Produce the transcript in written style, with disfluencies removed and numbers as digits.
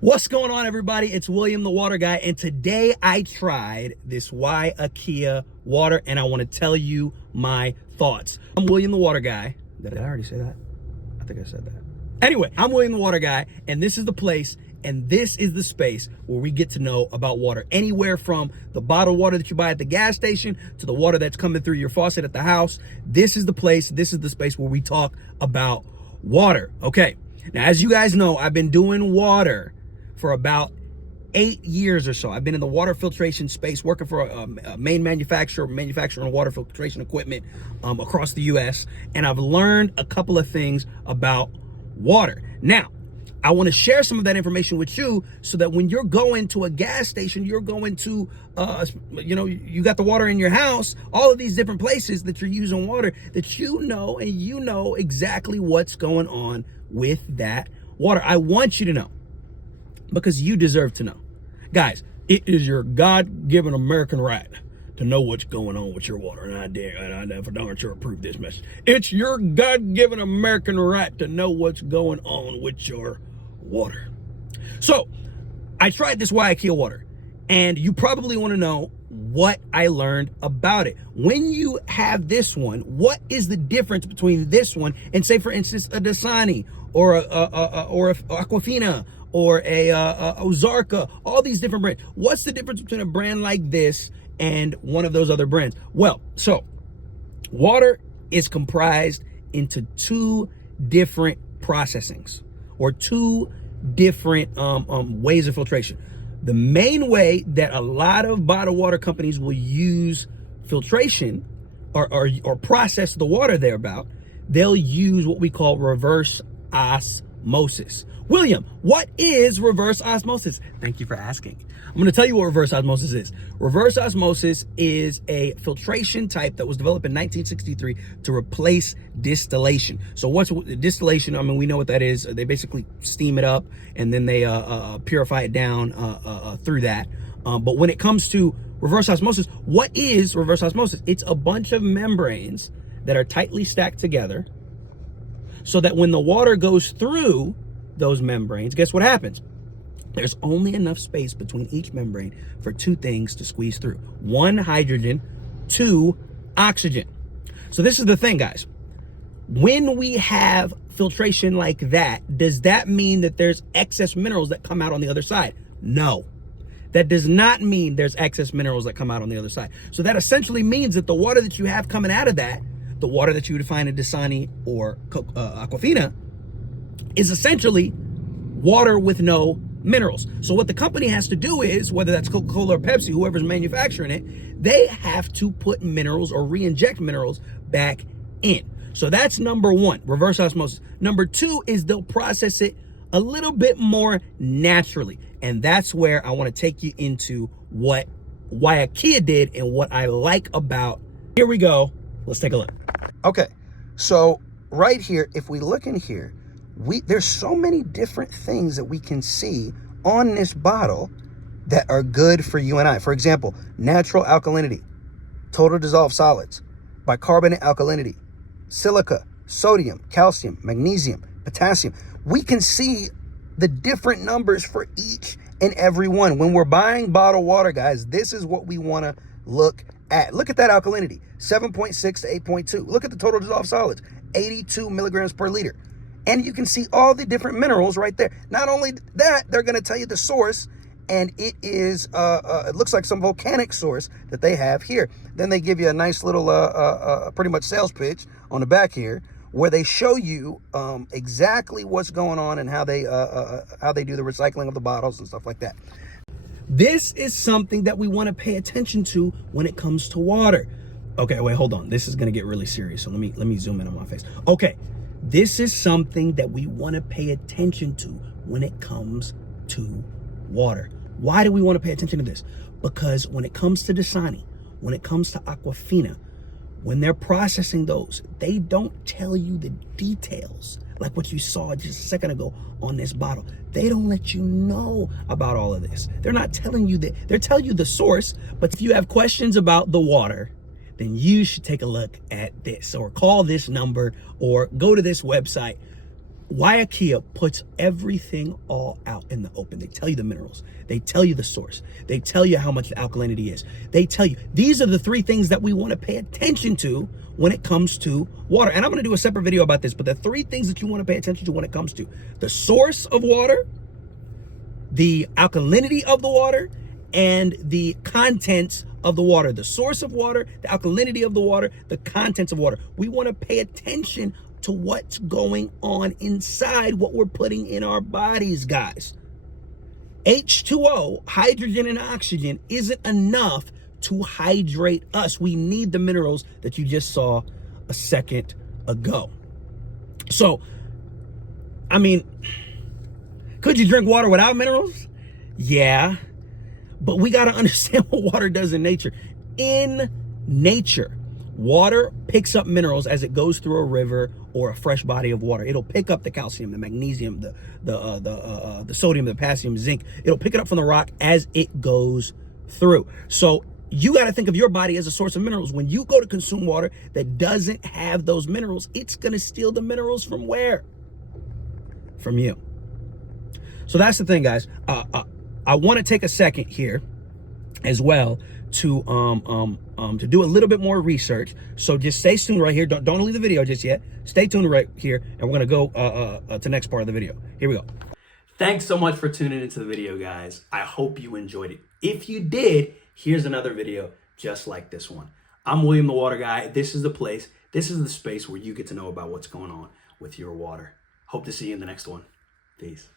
What's going on, everybody? It's William the Water Guy, and today I tried this Waiakea water, and I want to tell you my thoughts. I'm William the Water Guy. Did I already say that? I think I said that. Anyway, I'm William the Water Guy, and this is the place, and this is the space where we get to know about water. Anywhere from the bottled water that you buy at the gas station to the water that's coming through your faucet at the house. This is the place, this is the space where we talk about water. Okay, now as you guys know, I've been doing water for about 8 years or so. I've been in the water filtration space, working for a main manufacturer, manufacturing water filtration equipment across the U.S. And I've learned a couple of things about water. Now, I want to share some of that information with you so that when you're going to a gas station, you're going to, you got the water in your house, all of these different places that you're using water, that you know, and you know exactly what's going on with that water. I want you to know, because you deserve to know. Guys, it is your God-given American right to know what's going on with your water. And I for darn sure approve this message. It's your God-given American right to know what's going on with your water. So, I tried this Waiakea water, and you probably want to know what I learned about it. When you have this one, what is the difference between this one and, say, for instance, a Dasani or a Aquafina or a Ozarka, all these different brands? What's the difference between a brand like this and one of those other brands? Well, so water is comprised into two different processings, or two different ways of filtration. The main way that a lot of bottled water companies will use filtration or process the water thereabout, they'll use what we call reverse osmosis. William, what is reverse osmosis? Thank you for asking. I'm going to tell you what reverse osmosis is. Reverse osmosis is a filtration type that was developed in 1963 to replace distillation. So what's distillation? I mean, we know what that is. They basically steam it up and then they purify it down through that. But when it comes to reverse osmosis, what is reverse osmosis? It's a bunch of membranes that are tightly stacked together so that when the water goes through those membranes, guess what happens? There's only enough space between each membrane for two things to squeeze through. One, hydrogen, two, oxygen. So this is the thing, guys. When we have filtration like that, does that mean that there's excess minerals that come out on the other side? No. That does not mean there's excess minerals that come out on the other side. So that essentially means that the water that you have coming out of that, the water that you would find in Dasani or Aquafina, is essentially water with no minerals. So what the company has to do is, whether that's Coca-Cola or Pepsi, whoever's manufacturing it, they have to put minerals or re-inject minerals back in. So that's number one, reverse osmosis. Number two is they'll process it a little bit more naturally. And that's where I want to take you into what Waiakea did and what I like about. Here we go. Let's take a look. Okay, so right here, if we look in here, there's so many different things that we can see on this bottle that are good for you and I. For example, natural alkalinity, total dissolved solids, bicarbonate alkalinity, silica, sodium, calcium, magnesium, potassium. We can see the different numbers for each and every one. When we're buying bottled water, guys, this is what we want to look at. Look at that alkalinity, 7.6 to 8.2. Look at the total dissolved solids, 82 milligrams per liter. And you can see all the different minerals right there. Not only that, they're going to tell you the source, and it is, it looks like some volcanic source that they have here. Then they give you a nice little, pretty much sales pitch on the back here, where they show you exactly what's going on and how they do the recycling of the bottles and stuff like that. This is something that we want to pay attention to when it comes to water. Okay, wait, hold on. This is going to get really serious. So let me zoom in on my face. Okay. This is something that we want to pay attention to when it comes to water. Why do we want to pay attention to this? Because when it comes to Dasani, when it comes to Aquafina, when they're processing those, they don't tell you the details like what you saw just a second ago on this bottle. They don't let you know about all of this. They're not telling you that. They're telling you the source, but if you have questions about the water, then you should take a look at this, or call this number, or go to this website. Why IKEA puts everything all out in the open. They tell you the minerals. They tell you the source. They tell you how much the alkalinity is. They tell you, these are the 3 things that we want to pay attention to when it comes to water. And I'm going to do a separate video about this, but the 3 things that you want to pay attention to when it comes to the source of water, the alkalinity of the water, and the contents of the water. The source of water, the alkalinity of the water, the contents of water. We want to pay attention to what's going on inside what we're putting in our bodies, guys. H2O, hydrogen and oxygen, isn't enough to hydrate us. We need the minerals that you just saw a second ago. So, I mean, could you drink water without minerals? Yeah, but we got to understand what water does in nature. In nature, water picks up minerals as it goes through a river or a fresh body of water. It'll pick up the calcium, the magnesium, the sodium, the potassium, zinc. It'll pick it up from the rock as it goes through. So you got to think of your body as a source of minerals. When you go to consume water that doesn't have those minerals, it's going to steal the minerals from where? From you. So that's the thing, guys. I want to take a second here as well to do a little bit more research. So just stay tuned right here. Don't leave the video just yet. Stay tuned right here, and we're gonna go to the next part of the video. Here we go. Thanks so much for tuning into the video, guys. I hope you enjoyed it. If you did, here's another video just like this one. I'm William the Water Guy. This is the place. This is the space where you get to know about what's going on with your water. Hope to see you in the next one. Peace.